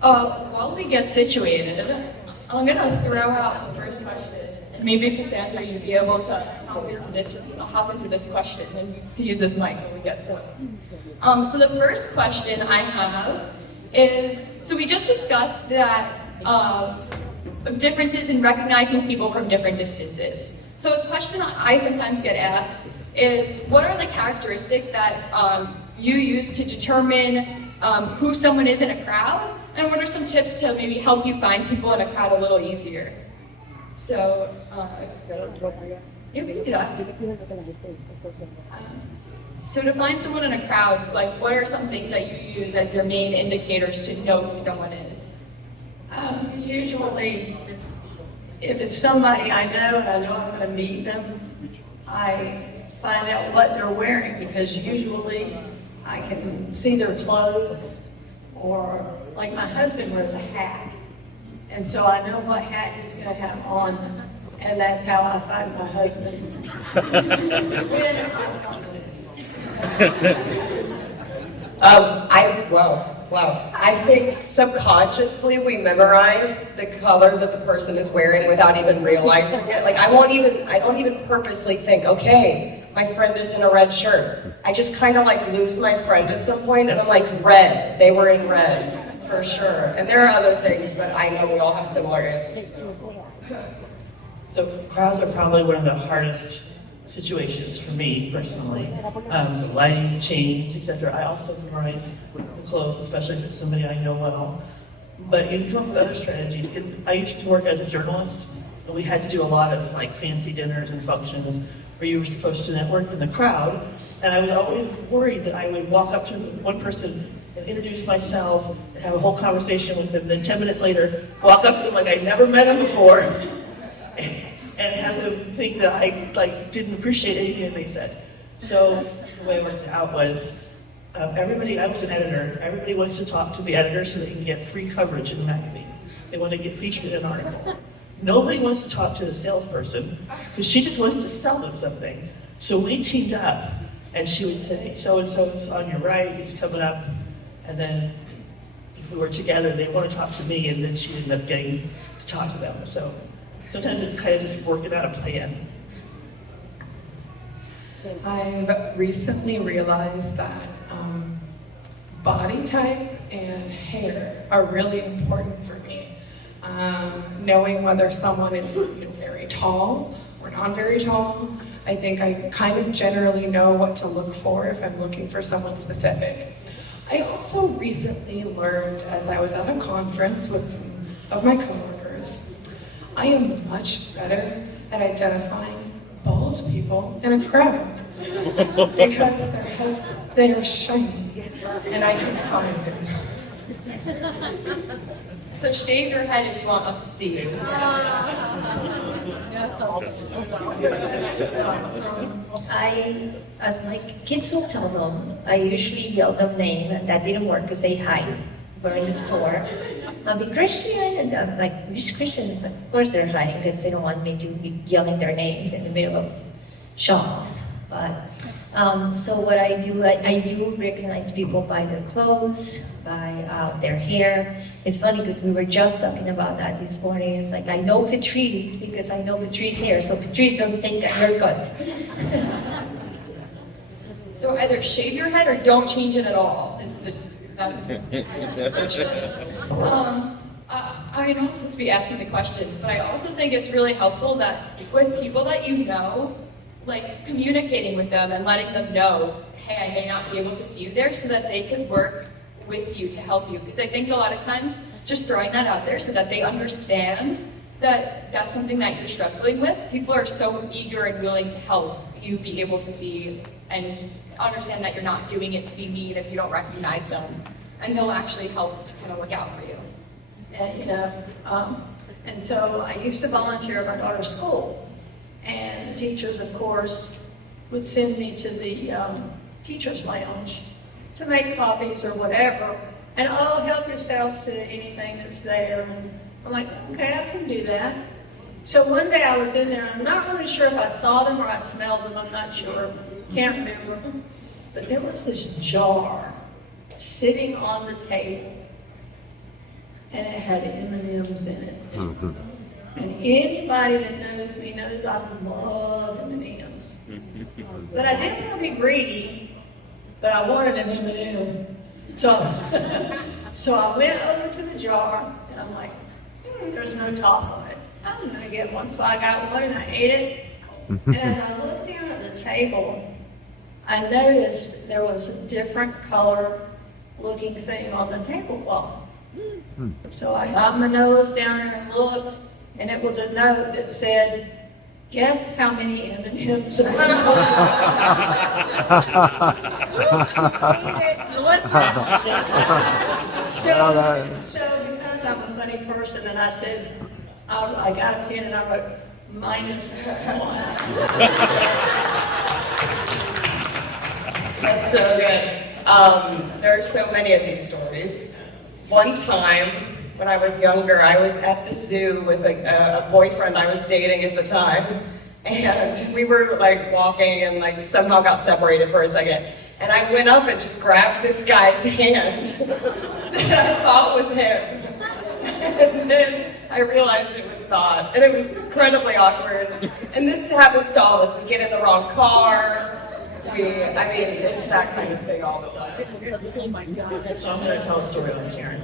While we get situated, I'm gonna throw out the first question, and maybe Cassandra, you'd be able to hop into this question, and you can use this mic when we get set up. So the first question I have is, so we just discussed that differences in recognizing people from different distances. So a question I sometimes get asked is, what are the characteristics that you use to determine who someone is in a crowd? And what are some tips to maybe help you find people in a crowd a little easier? So, yeah, we can do that. So to find someone in a crowd, like, what are some things that you use as their main indicators to know who someone is? Usually, if it's somebody I know and I know I'm going to meet them, I find out what they're wearing, because usually I can see their clothes, or like my husband wears a hat, and so I know what hat he's going to have on, and that's how I find my husband. I think subconsciously we memorize the color that the person is wearing without even realizing it. Like I don't even purposely think, okay, my friend is in a red shirt. I just kind of like lose my friend at some point, and I'm like, red, they were in red, for sure. And there are other things, but I know we all have similar answers. So crowds are probably one of the hardest situations for me personally. The lighting, change, etc. I also memorize the clothes, especially if it's somebody I know well. But you can come up with other strategies. I used to work as a journalist, and we had to do a lot of like fancy dinners and functions where you were supposed to network in the crowd. And I was always worried that I would walk up to one person and introduce myself and have a whole conversation with them. Then 10 minutes later, walk up to them like I'd never met them before, and have them think that I didn't appreciate anything that they said. So the way it worked out was, I was an editor, everybody wants to talk to the editor so they can get free coverage in the magazine. They want to get featured in an article. Nobody wants to talk to the salesperson because she just wants to sell them something. So we teamed up, and she would say, so-and-so is on your right, he's coming up, and then if we were together, they want to talk to me, and then she ended up getting to talk to them. So sometimes it's kind of just working out a plan. I've recently realized that body type and hair are really important for me. Knowing whether someone is very tall or not very tall, I think I kind of generally know what to look for if I'm looking for someone specific. I also recently learned, as I was at a conference with some of my coworkers, I am much better at identifying bald people in a crowd because their heads, they are shiny and I can find them. So shave your head if you want us to see you. As my kids will tell them, I usually yell them name, and that didn't work because they hide. We're in the store. I'll be Christian, and I'm like, which Christian? It's like, of course they're hiding because they don't want me to be yelling their names in the middle of shops. But so what I do recognize people by their clothes, by their hair. It's funny because we were just talking about that this morning. It's like, I know Patrice because I know Patrice's hair, so Patrice don't take a haircut. So either shave your head or don't change it at all. That's choice. I mean, I'm supposed to be asking the questions, but I also think it's really helpful that with people that you know, like communicating with them and letting them know, hey, I may not be able to see you there, so that they can work with you to help you. Because I think a lot of times just throwing that out there so that they understand that that's something that you're struggling with. People are so eager and willing to help you be able to see and understand that you're not doing it to be mean if you don't recognize them, and they'll actually help to kind of look out for you. And and so I used to volunteer at my daughter's school, and the teachers, of course, would send me to the teacher's lounge to make copies or whatever, and oh, help yourself to anything that's there. And I'm like, okay, I can do that. So one day I was in there, and I'm not really sure if I saw them or I smelled them, I'm not sure, can't remember. But there was this jar sitting on the table, and it had M&Ms in it. And anybody that knows me knows I love M&Ms. But I didn't want to be greedy, but I wanted an M&M. So I went over to the jar, and I'm like, there's no top on it. I'm going to get one. So I got one, and I ate it. And as I looked down at the table, I noticed there was a different color looking thing on the tablecloth. So I got my nose down there and looked, and it was a note that said, guess how many M&Ms are in So because I'm a funny person, and I said, I got a pen and I wrote -1. That's so good. There are so many of these stories. One time, when I was younger, I was at the zoo with a boyfriend I was dating at the time, and we were like walking and like somehow got separated for a second. And I went up and just grabbed this guy's hand that I thought was him. And then I realized it was not, and it was incredibly awkward. And this happens to all of us. We get in the wrong car. It's that kind of thing all the time. So I'm going to tell a story on Karen.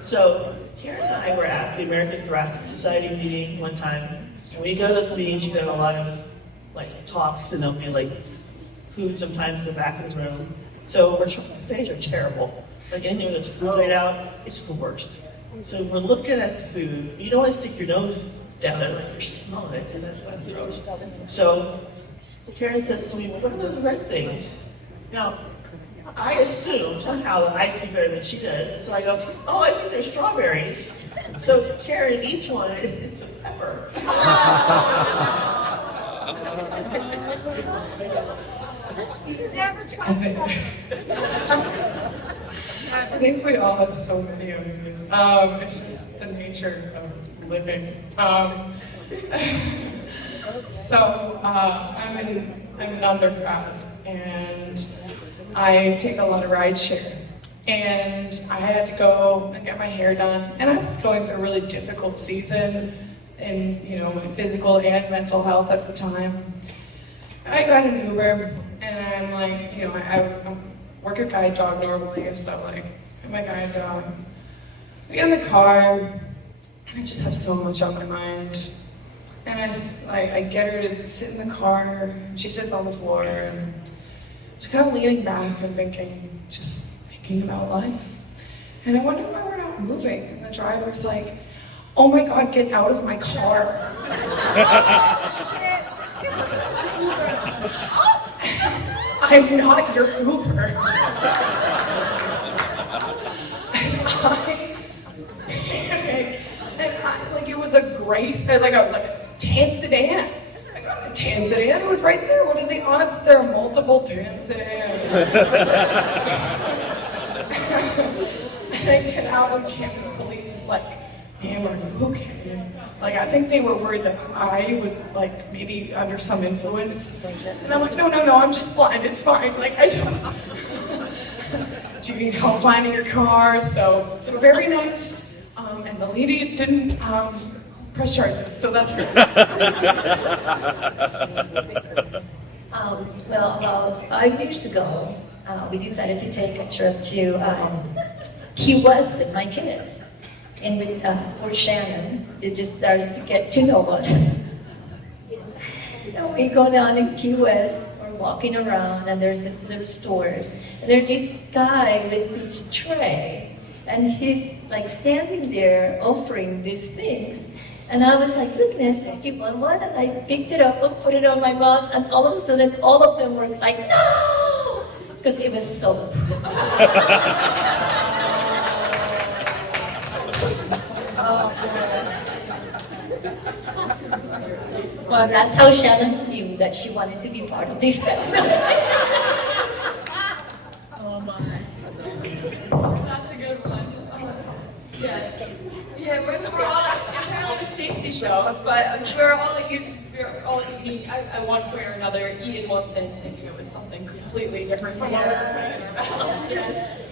So Karen and I were at the American Thoracic Society meeting one time. And when you go to those meetings, you get a lot of like talks, and there'll be like food sometimes in the back of the room. So buffets are terrible. Like anything that's food laid out, it's the worst. So we're looking at the food. You don't want to stick your nose down there like you're smelling it, and that's gross. So Karen says to me, well, what are those red things? Now, I assume somehow that I see better than she does. And so I go, oh, I think they're strawberries. So Karen eats one, and it's a pepper. I think we all have so many of these. It's just the nature of living. I'm an undergrad, and I take a lot of rideshare. And I had to go and get my hair done, and I was going through a really difficult season in, my physical and mental health at the time. And I got an Uber, and I'm like, I work at guide dog normally, so like, I'm a guide dog. We get in the car, and I just have so much on my mind. And I get her to sit in the car, and she sits on the floor, and she's kind of leaning back and thinking about life. And I wonder why we're not moving. And the driver's like, oh my God, get out of my car. I'm not your Uber. It was a gray, like a tan sedan. I got a tan sedan, it was right there. What are the odds that there are multiple tan sedans? And I get out, and campus police is like, ma'am, are you okay? Like, I think they were worried that I was like maybe under some influence. And I'm like, no, I'm just blind, it's fine. Like, do you need help finding your car? So they were very nice. And the lady didn't press charges, so that's great. Well, about 5 years ago, we decided to take a trip to Key West with my kids. And with Fort Shannon, they just started to get to know us. We go down in Key West, we're walking around, and there's this little stores. And there's this guy with this tray. And he's like standing there offering these things. And I was like, look, Ness, you want one? And I picked it up and put it on my mouth. And all of a sudden, all of them were like, no! Because it was soap. Well, that's how Shannon knew that she wanted to be part of this family. Oh my. That's a good one. Yeah, we're all kind of like a Stacy show, but we're all eating at one point or another, eating one thing, thinking it was something completely different from what everybody else.